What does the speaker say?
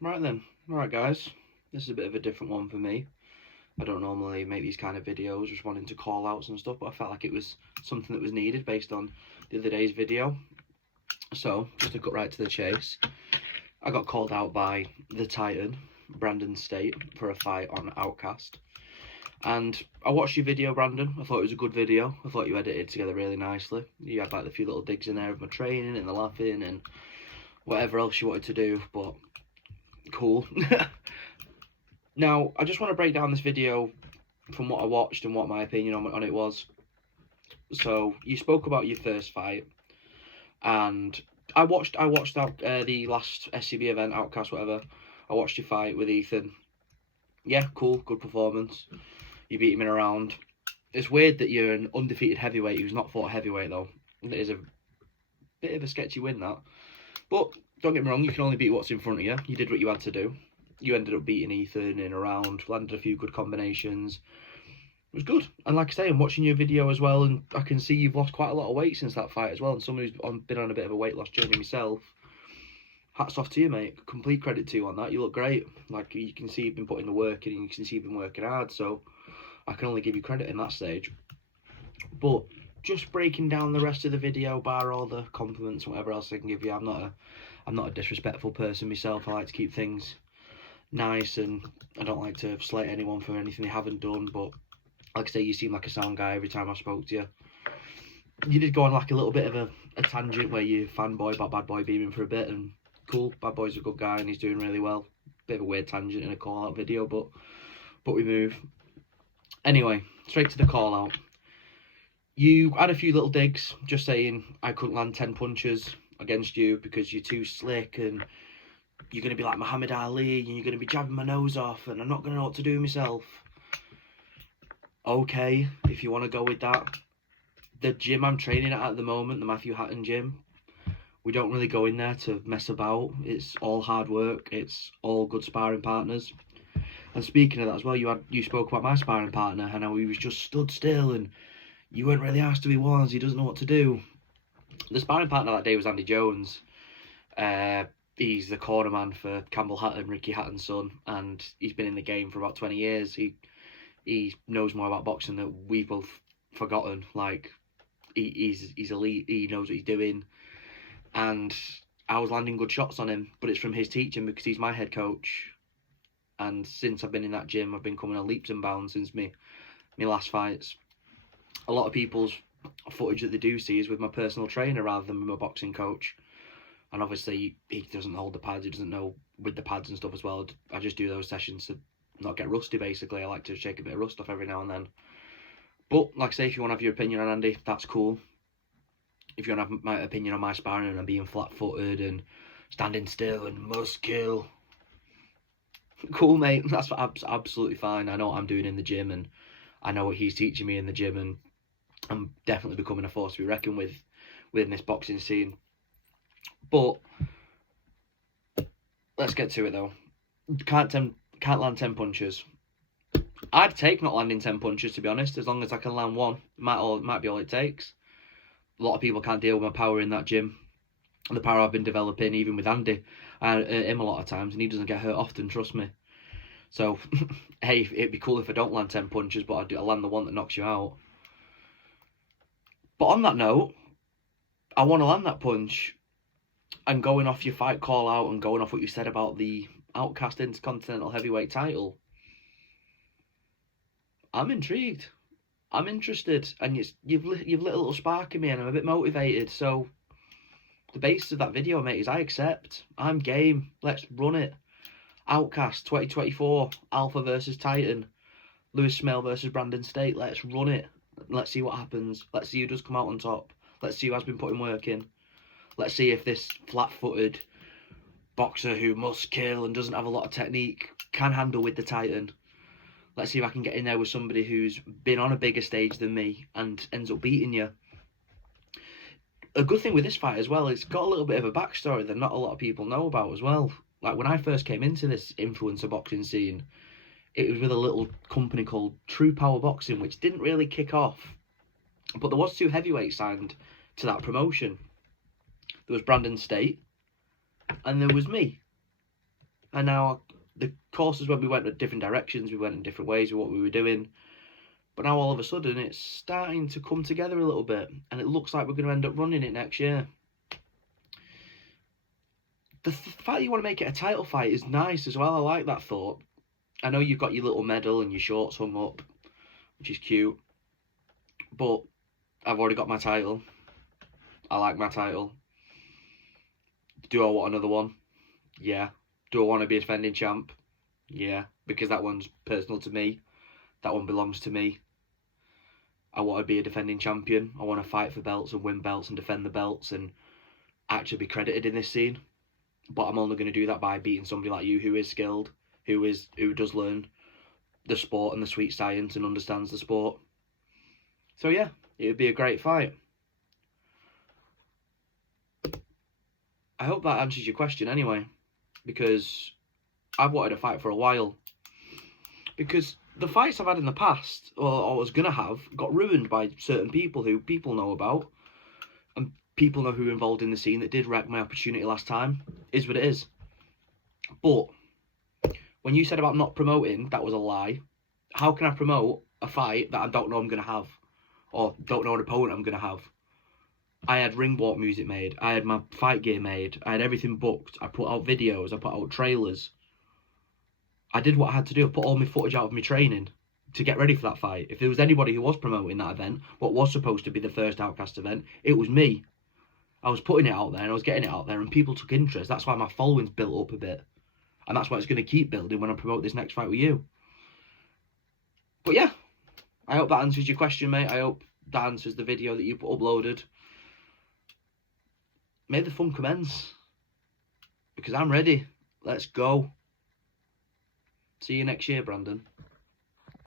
Right then, alright guys, this is a bit of a different one for me. I don't normally make these kind of videos just wanting to call outs and stuff, but I felt like it was something that was needed based on the other day's video. So, just to cut right to the chase, I got called out by the Titan, Brandon Staight, for a fight on Outcast. And I watched your video, Brandon. I thought it was a good video. I thought you edited it together really nicely. You had like a few little digs in there of my training and the laughing and whatever else you wanted to do, but cool. Now, I just want to break down this video from what I watched and what my opinion on it was. So, you spoke about your first fight, and I watched out the last SCB event, Outcast, whatever. I watched your fight with Ethan. Yeah, cool, good performance. You beat him in a round. It's weird that you're an undefeated heavyweight who's not fought heavyweight, though. It is a bit of a sketchy win, that. But, don't get me wrong, you can only beat what's in front of you. You did what you had to do. You ended up beating Ethan in a round, landed a few good combinations. It was good. And like I say, I'm watching your video as well, and I can see you've lost quite a lot of weight since that fight as well. And someone who's been on a bit of a weight loss journey myself, hats off to you, mate. Complete credit to you on that. You look great. Like, you can see you've been putting the work in, and you can see you've been working hard. So I can only give you credit in that stage. But just breaking down the rest of the video, bar all the compliments and whatever else I can give you. I'm not a disrespectful person myself. I like to keep things nice, and I don't like to slate anyone for anything they haven't done. But like I say, you seem like a sound guy every time I spoke to you. You did go on like a little bit of a tangent where you fanboy about Bad Boy beaming for a bit, and cool, Bad Boy's a good guy and he's doing really well. Bit of a weird tangent in a call out video, but we move. Anyway, straight to the call out. You had a few little digs, just saying I couldn't land 10 punches against you because you're too slick, and you're going to be like Muhammad Ali, and you're going to be jabbing my nose off, and I'm not going to know what to do myself. Okay, if you want to go with that. The gym I'm training at the moment, the Matthew Hatton gym, we don't really go in there to mess about. It's all hard work. It's all good sparring partners. And speaking of that as well, you spoke about my sparring partner and how he was just stood still, and you weren't really asked who he was. He doesn't know what to do. The sparring partner that day was Andy Jones. He's the corner man for Campbell Hatton, Ricky Hatton's son, and he's been in the game for about 20 years. He knows more about boxing that we've both forgotten. Like, he's elite. He knows what he's doing, and I was landing good shots on him. But it's from his teaching because he's my head coach. And since I've been in that gym, I've been coming on leaps and bounds since my last fights. A lot of people's footage that they do see is with my personal trainer rather than with my boxing coach. And obviously, he doesn't hold the pads. He doesn't know with the pads and stuff as well. I just do those sessions to not get rusty, basically. I like to shake a bit of rust off every now and then. But, like I say, if you want to have your opinion on Andy, that's cool. If you want to have my opinion on my sparring and I'm being flat-footed and standing still and must kill, cool, mate. That's absolutely fine. I know what I'm doing in the gym, and I know what he's teaching me in the gym, and I'm definitely becoming a force to be reckoned with within this boxing scene. But let's get to it, though. Can't land 10 punches. I'd take not landing 10 punches, to be honest, as long as I can land one. Might be all it takes. A lot of people can't deal with my power in that gym. The power I've been developing, even with Andy. I hurt him a lot of times, and he doesn't get hurt often, trust me. So, hey, it'd be cool if I don't land 10 punches, but I'll land the one that knocks you out. But on that note, I want to land that punch. And going off your fight call out and going off what you said about the Outcast Intercontinental Heavyweight title, I'm intrigued. I'm interested, and you've lit a little spark in me, and I'm a bit motivated. So the basis of that video, mate, is I accept. I'm game. Let's run it. Outcast 2024, Alpha versus Titan, Lewis Smale versus Brandon Staight. Let's run it. Let's see what happens. Let's see who does come out on top. Let's see who has been putting work in. Let's see if this flat-footed boxer who must kill and doesn't have a lot of technique can handle with the Titan. Let's see if I can get in there with somebody who's been on a bigger stage than me and ends up beating you. A good thing with this fight as well, it's got a little bit of a backstory that not a lot of people know about as well. Like, when I first came into this influencer boxing scene, it was with a little company called True Power Boxing, which didn't really kick off. But there was 2 heavyweights signed to that promotion. There was Brandon Staight, and there was me. And now the courses, when we went in different directions, we went in different ways with what we were doing. But now all of a sudden it's starting to come together a little bit, and it looks like we're going to end up running it next year. The fact you want to make it a title fight is nice as well. I like that thought. I know you've got your little medal and your shorts hung up, which is cute. But I've already got my title. I like my title. Do I want another one? Yeah. Do I want to be a defending champ? Yeah. Because that one's personal to me. That one belongs to me. I want to be a defending champion. I want to fight for belts and win belts and defend the belts and actually be credited in this scene. But I'm only going to do that by beating somebody like you who is skilled, who does learn the sport and the sweet science and understands the sport. So yeah, it would be a great fight. I hope that answers your question anyway, because I've wanted a fight for a while. Because the fights I've had in the past, or I was going to have, got ruined by certain people who people know about, and people know who are involved in the scene that did wreck my opportunity last time. Is what it is. But when you said about not promoting, that was a lie. How can I promote a fight that I don't know I'm going to have, or don't know an opponent I'm going to have? I had ring walk music made. I had my fight gear made. I had everything booked. I put out videos. I put out trailers. I did what I had to do. I put all my footage out of my training to get ready for that fight. If there was anybody who was promoting that event, what was supposed to be the first Outcast event, it was me. I was putting it out there and I was getting it out there and people took interest. That's why my following's built up a bit. And that's why it's going to keep building when I promote this next fight with you. But yeah, I hope that answers your question, mate. I hope that answers the video that you've uploaded. May the fun commence. Because I'm ready. Let's go. See you next year, Brandon.